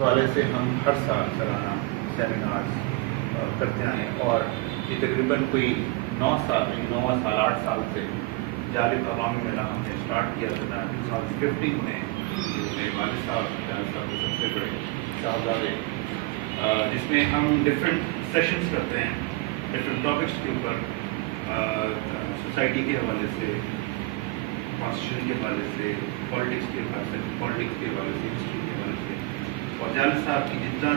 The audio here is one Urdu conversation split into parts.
حوالے سے ہم ہر سال سالانہ سیمینارز کرتے آئے اور یہ تقریباً کوئی 9 سال 8 سال سے جالب عوامی میلہ ہم نے اسٹارٹ کیا تھا 2015 میں. میرے والد صاحب کے سب سے بڑے صاحبزادے جس میں ہم ڈفرینٹ سیشنز کرتے ہیں ڈفرینٹ ٹاپکس کے اوپر سوسائٹی کے حوالے سے کانسٹیٹیوشن کے حوالے سے پالیٹکس کے حوالے سے ہسٹری کے حوالے سے اور جالب صاحب کی جتنا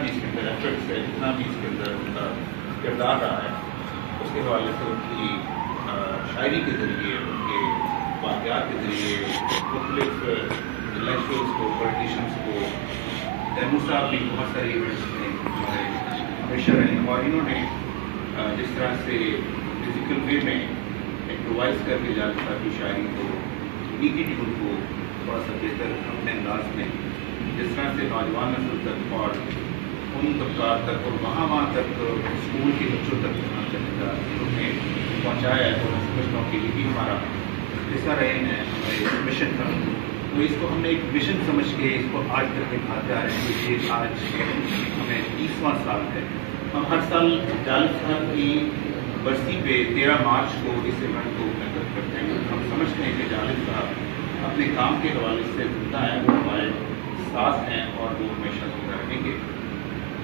بھی اس کے اندر ایفرٹس ہے جتنا بھی اس کے اندر ان کا کردار رہا ہے اس کے حوالے سے ان کی شاعری کے ذریعے ان کے واقعات کے ذریعے مختلف انٹلیکچوئلس کو پولیٹیشینس کو تیمور صاحب بھی بہت سارے ایونٹس میں ہمیشہ رہے اور انہوں نے جس طرح سے فزیکل وے میں امپرووائز کر کے جالب صاحب کی شاعری کو میٹھی ٹیون کو تھوڑا سا بہتر اپنے انداز میں جس طرح سے نوجوان نسل تک اور ان طبقات تک اور وہاں تک اسکول کے بچوں تک جہاں تک انہوں نے پہنچایا ہے تو میں سمجھتا ہوں کہ یہ بھی ہمارا حصہ رہے ہیں ہمارے مشن کا. تو اس کو ہم نے ایک مشن سمجھ کے اس کو آج تک نبھاتے آ رہے ہیں کہ یہ آج ہمیں 30واں سال ہے. ہم ہر سال جالب صاحب کی برسی پہ 13 مارچ کو اس ایونٹ کو منعقد کرتے ہیں. ہم سمجھتے ہیں کہ جالب صاحب اپنے کام کے حوالے سے زندہ ہیں وہ ہمارے ساتھ ہیں اور وہ ہمیشہ زندہ رہیں گے.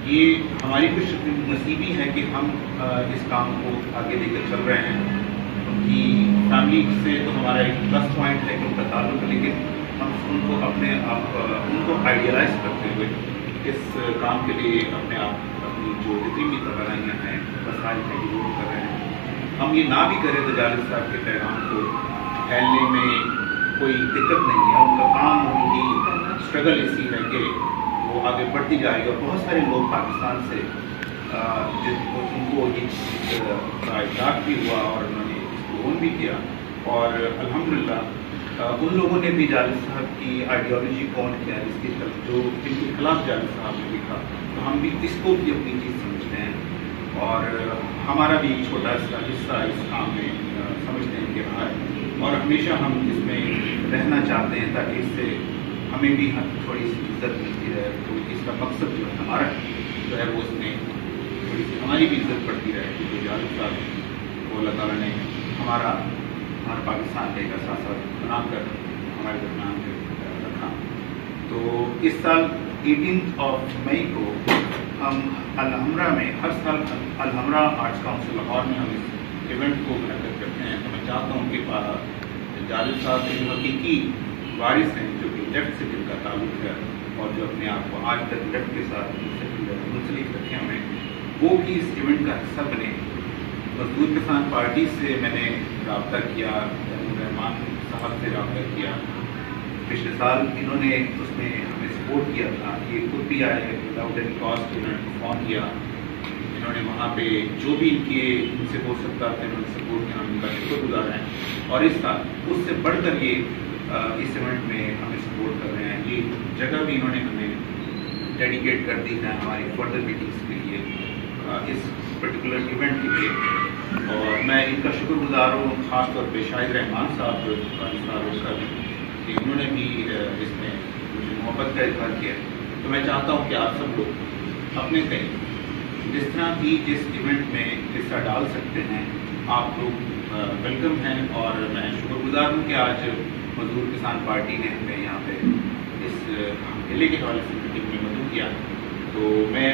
یہ ہماری خوش نصیبی ہے کہ ہم اس کام کو آگے لے کر چل رہے ہیں. ان کی فیملی سے تو ہمارا ایک پلس پوائنٹ ہے کہ ان کا تعلق ہے لیکن ہم ان کو اپنے آپ ان کو آئیڈیلائز کرتے ہوئے اس کام کے لیے اپنے آپ اپنی جو جتنی بھی توانائیاں ہیں وسائل ہیں یہ ضرور کر رہے ہیں. ہم یہ نہ بھی کریں تو جالب صاحب کے پیغام کو پھیلنے میں کوئی دقت نہیں ہے. ان کا کام ان کی اسٹرگل ایسی ہے کہ وہ آگے بڑھتی جائے گی اور بہت سارے لوگ پاکستان سے ان کو یہ چیز کا ادراک بھی ہوا اور انہوں نے اس کو اون بھی کیا اور الحمدللہ ان لوگوں نے بھی جالب صاحب کی آئیڈیالوجی کو آن کیا جس کی جو جن کے خلاف جالب صاحب نے لکھا. تو ہم بھی اس کو بھی اپنی چیز سمجھتے ہیں اور ہمارا بھی چھوٹا سا حصہ اس کام میں سمجھتے ہیں کہ رہا ہے اور ہمیشہ ہم اس میں رہنا چاہتے ہیں تاکہ اس سے ہمیں بھی تھوڑی سی عزت ملتی رہے. تو اس کا مقصد جو ہے ہمارا جو ہے وہ اس میں تھوڑی سی ہماری بھی عزت بڑھتی رہے کیونکہ جالب صاحب کو اللہ تعالیٰ نے ہمارا پاکستان کا ایک اثاثہ بنا کر ہمارے درمیان رکھا. تو اس سال 18 مئی کو ہم الحمرہ میں ہر سال الحمرہ آرٹس کاؤنسل لاہور میں ہم اس ایونٹ کو منعقد کرتے ہیں. تو میں چاہتا ہوں کہ جالب صاحب کے حقیقی وارث ہیں جو کہ لیفٹ سے جن کا تعلق ہے اور جو اپنے آپ کو آج تک لیفٹ کے ساتھ منسلک رکھے ہوئے وہ بھی اس ایونٹ کا حصہ بنے. مزدور کسان پارٹی سے میں نے رابطہ کیا, رحمان صاحب سے رابطہ کیا. پچھلے سال انہوں نے اس میں ہمیں سپورٹ کیا تھا. یہ خود بھی آئے وداؤٹ اینی کاسٹ انہوں نے فون کیا. انہوں نے وہاں پہ جو بھی ان سے ہو سکتا تھا انہوں نے سپورٹ کیا. ہم ان کا شکر گزار ہیں اور اس سال اس سے بڑھ کر یہ اس ایونٹ میں ہمیں سپورٹ کر رہے ہیں. یہ جگہ بھی انہوں نے ہمیں ڈیڈیکیٹ کر دی ہے ہماری فردر میٹنگس کے لیے اس پرٹیکولر ایونٹ کے لیے اور میں ان کا شکر گزار ہوں خاص طور پہ شاہد رحمان صاحب اس کا بھی کہ انہوں نے بھی اس میں مجھے محبت کا اظہار کیا. تو میں چاہتا ہوں کہ آپ سب لوگ اپنے کہیں جس طرح بھی اس ایونٹ میں حصہ ڈال سکتے ہیں آپ لوگ ویلکم ہیں اور میں شکر گزار ہوں کہ آج مزدور کسان پارٹی نے ہمیں یہاں پہ اس قلعے کے حوالے سے میٹنگ میں مدعو کیا. تو میں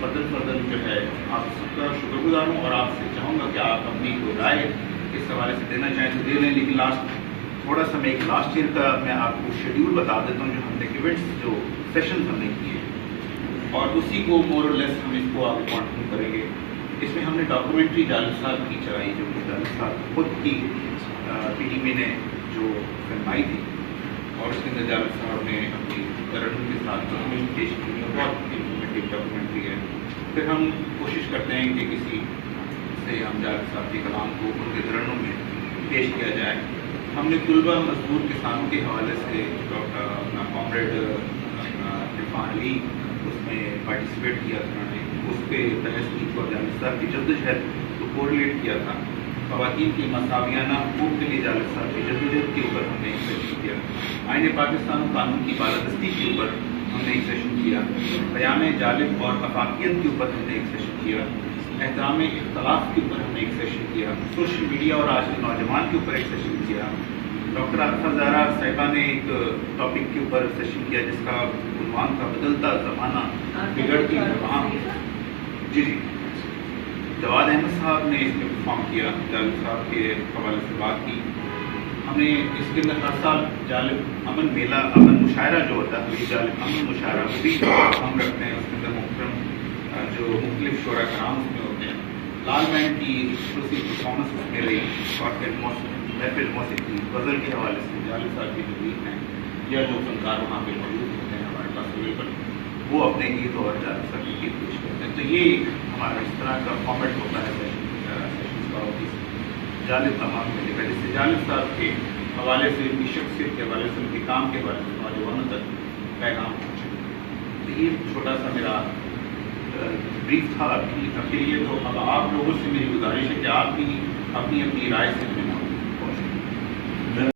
فردر جو ہے آپ سب کا شکر گزار ہوں اور آپ سے چاہوں گا کہ آپ اپنی کو رائے اس حوالے سے دینا چاہیں تو دے لیں. لیکن تھوڑا سا میں ایک لاسٹ ایئر کا میں آپ کو شیڈیول بتا دیتا ہوں جو ہم نے ایونٹس جو سیشنز ہم نے کیے اور اسی کو مور اور لیس ہم اس کو آگے کنٹینیو کریں گے. اس میں ہم نے ڈاکومنٹری جالب صاحب کی چلائی جو کہ جالب صاحب خود کی پی ٹی وی نے جو فلمائی تھی اور اس کے اندر جالب صاحب نے اپنی ترنم کے ساتھ ڈاکومنٹ پیش کی بہت انفارمیٹیو ڈاکومنٹری ہے. پھر ہم کوشش کرتے ہیں کہ کسی سے ہم جالب صاحب کے کلام کو ان کے ترنم میں پیش کیا جائے. ہم نے طلبہ مزدور کسانوں کے حوالے سے اپنا کامریڈ عرفان علی اس میں پارٹیسپیٹ کیا تھا. انہوں نے اس پہ بحث کی اور جالب صاحب کی جدوجہد کو کوریلیٹ کیا تھا. خواتین کی مساویانہ حقوق کے لیے جالب صاحب کی جدوجہد کے اوپر ہم نے ایک سیشن کیا. آئین پاکستان و قانون کی بالادستی کے اوپر ہم نے ایک سیشن کیا. بیان جالب اور افاقیت کے اوپر ہم نے ایک سیشن کیا، احترام اختلاف کے اوپر ہم نے ایک سیشن کیا، سوشل میڈیا اور آج کے نوجوان کے اوپر ایک سیشن کیا، ڈاکٹر عاطفہ زہرا صاحبہ نے ایک ٹاپک کے اوپر سیشن کیا جس کا عنوان تھا بدلتا زمانہ بگڑتی زبان۔ جی جواد احمد صاحب نے اس میں پرفارم کیا، جالب صاحب کے حوالے سے بات کی۔ ہم نے اس کے اندر ہر سال جالب امن میلہ، امن مشاعرہ جو ہوتا ہے، یہ جالب امن مشاعرہ وہ بھی ہم رکھتے ہیں۔ اس کے اندر محترم جو مختلف شعراء کرام اس میں ہوتے ہیں، لال بینڈ کی خصوصی پرفارمنس اس میں رہی، اور پھر محفل موسیقی غزل کے حوالے سے جالب صاحب کی تقریب ہیں یا جو فنکار وہاں پہ موجود ہوتے ہیں ہمارے پاس اویلیبل، وہ اپنے گیت اور جالب صاحب کی گیت پیش کرتے ہیں۔ تو یہ ہمارا اس طرح کا فارمیٹ ہوتا ہے سیشنز کا، جالب امام میلے کا، جس سے جالب صاحب کے حوالے سے، ان کی شخصیت کے حوالے سے، ان کے کام کے حوالے سے نوجوانوں تک پیغام پہنچے۔ تو یہ چھوٹا سا میرا بریف تھا آپ کے لیے۔ تو اب آپ لوگوں سے میری گزارش ہے کہ آپ بھی اپنی اپنی رائے سے